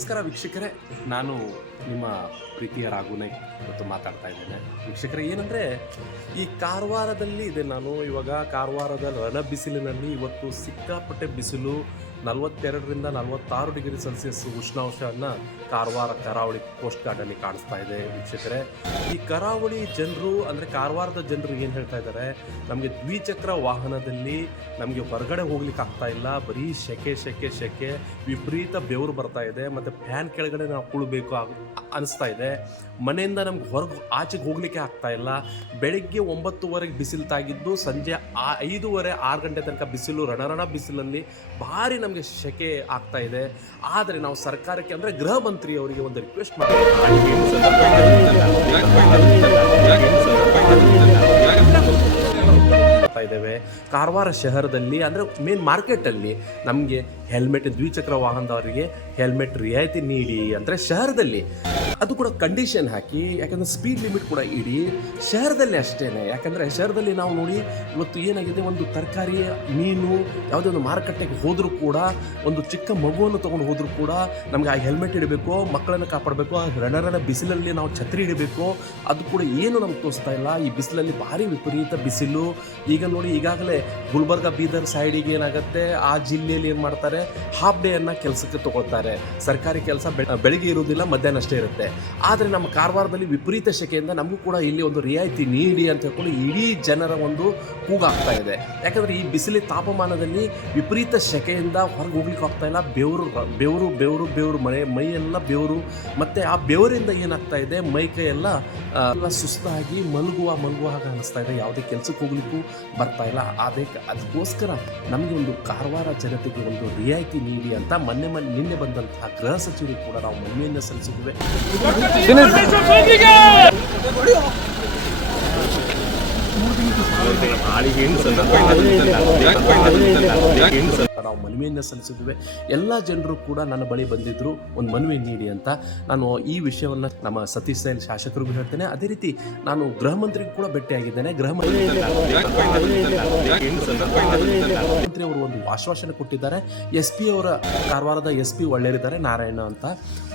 ನಮಸ್ಕಾರ ವೀಕ್ಷಕರೇ. ನಾನು ನಿಮ್ಮ ಪ್ರೀತಿಯ ರಾಘುನೇ ಇವತ್ತು ಮಾತಾಡ್ತಾ ಇದ್ದೇನೆ. ವೀಕ್ಷಕರೇ, ಏನಂದರೆ ಈ ಕಾರವಾರದಲ್ಲಿ ಇದೆ ನಾನು. ಇವಾಗ ಕಾರವಾರದ ರಣ ಬಿಸಿಲಿನಲ್ಲಿ ಇವತ್ತು ಸಿಕ್ಕಾಪಟ್ಟೆ ಬಿಸಿಲು ನಲವತ್ತೆರಡರಿಂದ ನಲವತ್ತಾರು ಡಿಗ್ರಿ ಸೆಲ್ಸಿಯಸ್ ಉಷ್ಣಾಂಶವನ್ನು ಕಾರವಾರ, ಕರಾವಳಿ ಕೋಸ್ಟ್ ಗಾರ್ಡಲ್ಲಿ ಕಾಣಿಸ್ತಾ ಇದೆ ವೀಕ್ಷಕರೇ. ಈ ಕರಾವಳಿ ಜನರು, ಅಂದರೆ ಕಾರವಾರದ ಜನರು ಏನು ಹೇಳ್ತಾ ಇದ್ದಾರೆ, ನಮಗೆ ದ್ವಿಚಕ್ರ ವಾಹನದಲ್ಲಿ ನಮಗೆ ಹೊರಗಡೆ ಹೋಗ್ಲಿಕ್ಕೆ ಆಗ್ತಾ ಇಲ್ಲ. ಬರೀ ಸೆಕೆ ಸೆಕೆ ಸೆಕೆ ವಿಪರೀತ ಬೆವರು ಬರ್ತಾ ಇದೆ, ಮತ್ತು ಫ್ಯಾನ್ ಕೆಳಗಡೆ ನಾವು ಕುಳಬೇಕು ಅನಿಸ್ತಾ ಇದೆ. ಮನೆಯಿಂದ ನಮ್ಗೆ ಹೊರಗೆ ಆಚೆಗೆ ಹೋಗ್ಲಿಕ್ಕೆ ಆಗ್ತಾ ಇಲ್ಲ. ಬೆಳಗ್ಗೆ ಒಂಬತ್ತುವರೆಗೆ ಬಿಸಿಲು ತಾಗಿದ್ದು, ಸಂಜೆ ಐದೂವರೆ, ಆರು ಗಂಟೆ ತನಕ ಬಿಸಿಲು, ರಣರಣ ಬಿಸಿಲಲ್ಲಿ ಭಾರಿ ನಮಗೆ ಸೆಕೆ ಆಗ್ತಾ ಇದೆ. ಆದರೆ ನಾವು ಸರ್ಕಾರಕ್ಕೆ ಅಂದರೆ ಗೃಹ ಮಂತ್ರಿ ಅವರಿಗೆ ಒಂದು ರಿಕ್ವೆಸ್ಟ್ ಮಾಡ್ತಾ ಇದ್ದೇವೆ. ಕಾರವಾರ ಶಹರದಲ್ಲಿ ಅಂದರೆ ಮೇನ್ ಮಾರ್ಕೆಟಲ್ಲಿ ನಮಗೆ ಹೆಲ್ಮೆಟ್ ದ್ವಿಚಕ್ರ ವಾಹನದವರಿಗೆ ಹೆಲ್ಮೆಟ್ ರಿಯಾಯಿತಿ ನೀಡಿ ಅಂದರೆ ಶಹರದಲ್ಲಿ. ಅದು ಕೂಡ ಕಂಡೀಷನ್ ಹಾಕಿ, ಯಾಕಂದರೆ ಸ್ಪೀಡ್ ಲಿಮಿಟ್ ಕೂಡ ಇಡಿ ಶಹರದಲ್ಲಿ ಅಷ್ಟೇ ಯಾಕಂದರೆ ಶಹರದಲ್ಲಿ ನಾವು ನೋಡಿ, ಇವತ್ತು ಏನಾಗಿದೆ, ಒಂದು ತರಕಾರಿ, ಮೀನು, ಯಾವುದೇ ಒಂದು ಮಾರುಕಟ್ಟೆಗೆ ಹೋದರೂ ಕೂಡ, ಒಂದು ಚಿಕ್ಕ ಮಗುವನ್ನು ತೊಗೊಂಡು ಹೋದರೂ ಕೂಡ ನಮಗೆ ಆ ಹೆಲ್ಮೆಟ್ ಇಡಬೇಕು, ಮಕ್ಕಳನ್ನು ಕಾಪಾಡಬೇಕು, ಆ ರಣರಣ ಬಿಸಿಲಲ್ಲಿ ನಾವು ಛತ್ರಿ ಇಡಬೇಕು. ಅದು ಕೂಡ ಏನು ನಮ್ಗೆ ತೋರಿಸ್ತಾ ಇಲ್ಲ. ಈ ಬಿಸಿಲಲ್ಲಿ ಭಾರಿ ವಿಪರೀತ ಬಿಸಿಲು. ಈಗ ನೋಡಿ, ಈಗಾಗಲೇ ಗುಲ್ಬರ್ಗ, ಬೀದರ್ ಸೈಡಿಗೆ ಏನಾಗುತ್ತೆ, ಆ ಜಿಲ್ಲೆಯಲ್ಲಿ ಏನು ಮಾಡ್ತಾರೆ ಹಾಫ್ ಡೇ ಅನ್ನ ಕೆಲಸಕ್ಕೆ ತಗೊಳ್ತಾರೆ. ಸರ್ಕಾರಿ ಕೆಲಸ ಬೆಳಗ್ಗೆ ಇರುವುದಿಲ್ಲ, ಮಧ್ಯಾಹ್ನ ಅಷ್ಟೇ ಇರುತ್ತೆ. ಆದರೆ ನಮ್ಮ ಕಾರವಾರದಲ್ಲಿ ವಿಪರೀತ ಶೆಕೆಯಿಂದ ನಮಗೂ ಕೂಡ ಇಲ್ಲಿ ಒಂದು ರಿಯಾಯಿತಿ ನೀಡಿ ಅಂತ ಹೇಳ್ಕೊಂಡು ಇಡೀ ಜನರ ಒಂದು ಕೂಗಾಗ್ತಾ ಇದೆ. ಯಾಕಂದರೆ ಈ ಬಿಸಿಲಿ ತಾಪಮಾನದಲ್ಲಿ ವಿಪರೀತ ಶೆಕೆಯಿಂದ ಹೊರಗೆ ಹೋಗ್ಲಿಕ್ಕೆ ಆಗ್ತಾ ಇಲ್ಲ. ಬೆವರು ಬೆವರು ಬೆವರು ಬೆವರು ಮೈ ಮೈಯೆಲ್ಲ ಬೆವರು. ಮತ್ತು ಆ ಬೆವರಿಂದ ಏನಾಗ್ತಾ ಇದೆ? ಮೈ ಕೈ ಎಲ್ಲ ಎಲ್ಲ ಸುಸ್ತಾಗಿ ಮಲಗುವ ಮಲಗುವ ಹಾಗೆ ಅನಿಸ್ತಾ ಇದೆ. ಯಾವುದೇ ಕೆಲಸಕ್ಕೆ ಹೋಗ್ಲಿಕ್ಕೂ ಬರ್ತಾ ಇಲ್ಲ. ಅದಕ್ಕೆ ಅದಕ್ಕೋಸ್ಕರ ನಮಗೆ ಒಂದು ಕಾರವಾರ ಜನತೆಗೆ ಒಂದು ರಿಯಾಯಿತಿ ನೀಡಿ ಅಂತ ಮೊನ್ನೆ ಮೊನ್ನೆ ನಿನ್ನೆ ಬಂದಂತಹ ಗೃಹ ಸಚಿವರಿಗೆ ಕೂಡ ನಾವು ಮನವಿಯನ್ನು ಸಲ್ಲಿಸಿದ್ದೇವೆ. ತಿನ್ನಿ ನಾವು ಮನವಿಯನ್ನು ಸಲ್ಲಿಸಿದ್ವಿ. ಎಲ್ಲ ಜನರು ಕೂಡ ನನ್ನ ಬಳಿ ಬಂದಿದ್ದರು ಒಂದು ಮನವಿ ನೀಡಿ ಅಂತ. ನಾನು ಈ ವಿಷಯವನ್ನು ನಮ್ಮ ಸತೀಶ್ ಸೈನ್ ಶಾಸಕರಿಗೂ ಹೇಳ್ತೇನೆ. ಅದೇ ರೀತಿ ನಾನು ಗೃಹ ಮಂತ್ರಿಗೂ ಕೂಡ ಭೇಟಿಯಾಗಿದ್ದೇನೆ. ಗೃಹ ಮಂತ್ರಿ ಅವರು ಒಂದು ಆಶ್ವಾಸನೆ ಕೊಟ್ಟಿದ್ದಾರೆ. ಎಸ್ ಪಿ ಅವರ ಕಾರವಾರದ ಎಸ್ ಪಿ ಒಳ್ಳೆಯರಿದ್ದಾರೆ, ನಾರಾಯಣ ಅಂತ.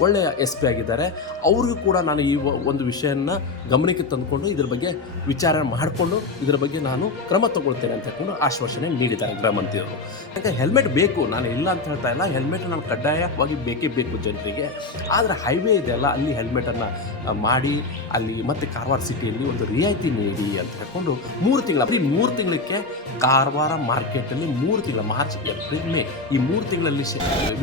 ಒಳ್ಳೆಯ ಎಸ್ ಪಿ ಆಗಿದ್ದಾರೆ. ಅವ್ರಿಗೂ ಕೂಡ ನಾನು ಈ ಒಂದು ವಿಷಯನ ಗಮನಕ್ಕೆ ತಂದುಕೊಂಡು ಇದ್ರ ಬಗ್ಗೆ ವಿಚಾರ ಮಾಡಿಕೊಂಡು ಇದ್ರ ಬಗ್ಗೆ ನಾನು ಕ್ರಮ ತಗೊಳ್ತೇನೆ ಅಂತ ಹೇಳ್ಕೊಂಡು ಆಶ್ವಾಸನೆ ನೀಡಿದ್ದಾರೆ ಗೃಹ ಮಂತ್ರಿಯವರು. ಯಾಕೆ ಹೆಲ್ಮೆಟ್ ಬೇಕು. ನಾನು ಇಲ್ಲ ಅಂತ ಹೇಳ್ತಾ ಇಲ್ಲ. ಹೆಲ್ಮೆಟ್ ನಾನು ಕಡ್ಡಾಯವಾಗಿ ಬೇಕೇ ಬೇಕು ಜನರಿಗೆ. ಆದರೆ ಹೈವೇ ಇದೆಯಲ್ಲ ಅಲ್ಲಿ ಹೆಲ್ಮೆಟನ್ನು ಮಾಡಿ, ಅಲ್ಲಿ ಮತ್ತು ಕಾರವಾರ ಸಿಟಿಯಲ್ಲಿ ಒಂದು ರಿಯಾಯಿತಿ ನೀಡಿ ಅಂತ ಹೇಳ್ಕೊಂಡು ಮೂರು ತಿಂಗಳ, ಬರೀ ಮೂರು ತಿಂಗಳಕ್ಕೆ ಕಾರವಾರ ಮಾರ್ಕೆಟಲ್ಲಿ ಮೂರು ತಿಂಗಳ, ಮಾರ್ಚ್, ಏಪ್ರಿಲ್, ಮೇ ಈ ಮೂರು ತಿಂಗಳಲ್ಲಿ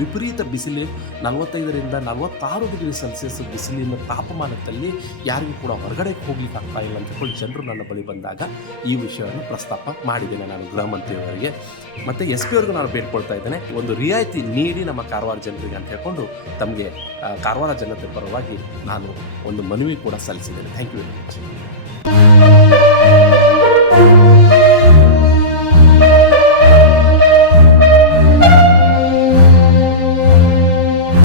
ವಿಪರೀತ ಬಿಸಿಲು, ನಲವತ್ತೈದರಿಂದ ನಲವತ್ತಾರು ಡಿಗ್ರಿ ಸೆಲ್ಸಿಯಸ್ ಬಿಸಿಲಿನ ತಾಪಮಾನದಲ್ಲಿ ಯಾರಿಗೂ ಕೂಡ ಹೊರಗಡೆ ಹೋಗ್ಲಿಕ್ಕೆ ಆಗ್ತಾ ಇಲ್ಲ ಅಂತ ಹೇಳ್ಕೊಂಡು ಜನರು ನನ್ನ ಬಳಿ ಬಂದಾಗ ಈ ವಿಷಯವನ್ನು ಪ್ರಸ್ತಾಪ ಮಾಡಿದ್ದೇನೆ ನಾನು ಗೃಹ ಮಂತ್ರಿಯವರಿಗೆ ಮತ್ತು ಎಸ್ ಪಿ ಅವ್ರಿಗೂ ನಾನು ಬೇಡ್ಕೊಳ್ತಾ ಇದ್ದೇನೆ. ಒಂದು ರಿಯಾಯಿತಿ ನೀಡಿ ನಮ್ಮ ಕಾರವಾರ ಜನರಿಗೆ ಅಂತ ಹೇಳ್ಕೊಂಡು ತಮಗೆ ಕಾರವಾರ ಜನತೆ ಪರವಾಗಿ ನಾನು ಒಂದು ಮನವಿ ಕೂಡ ಸಲ್ಲಿಸಿದ್ದೇನೆ. Thank you very much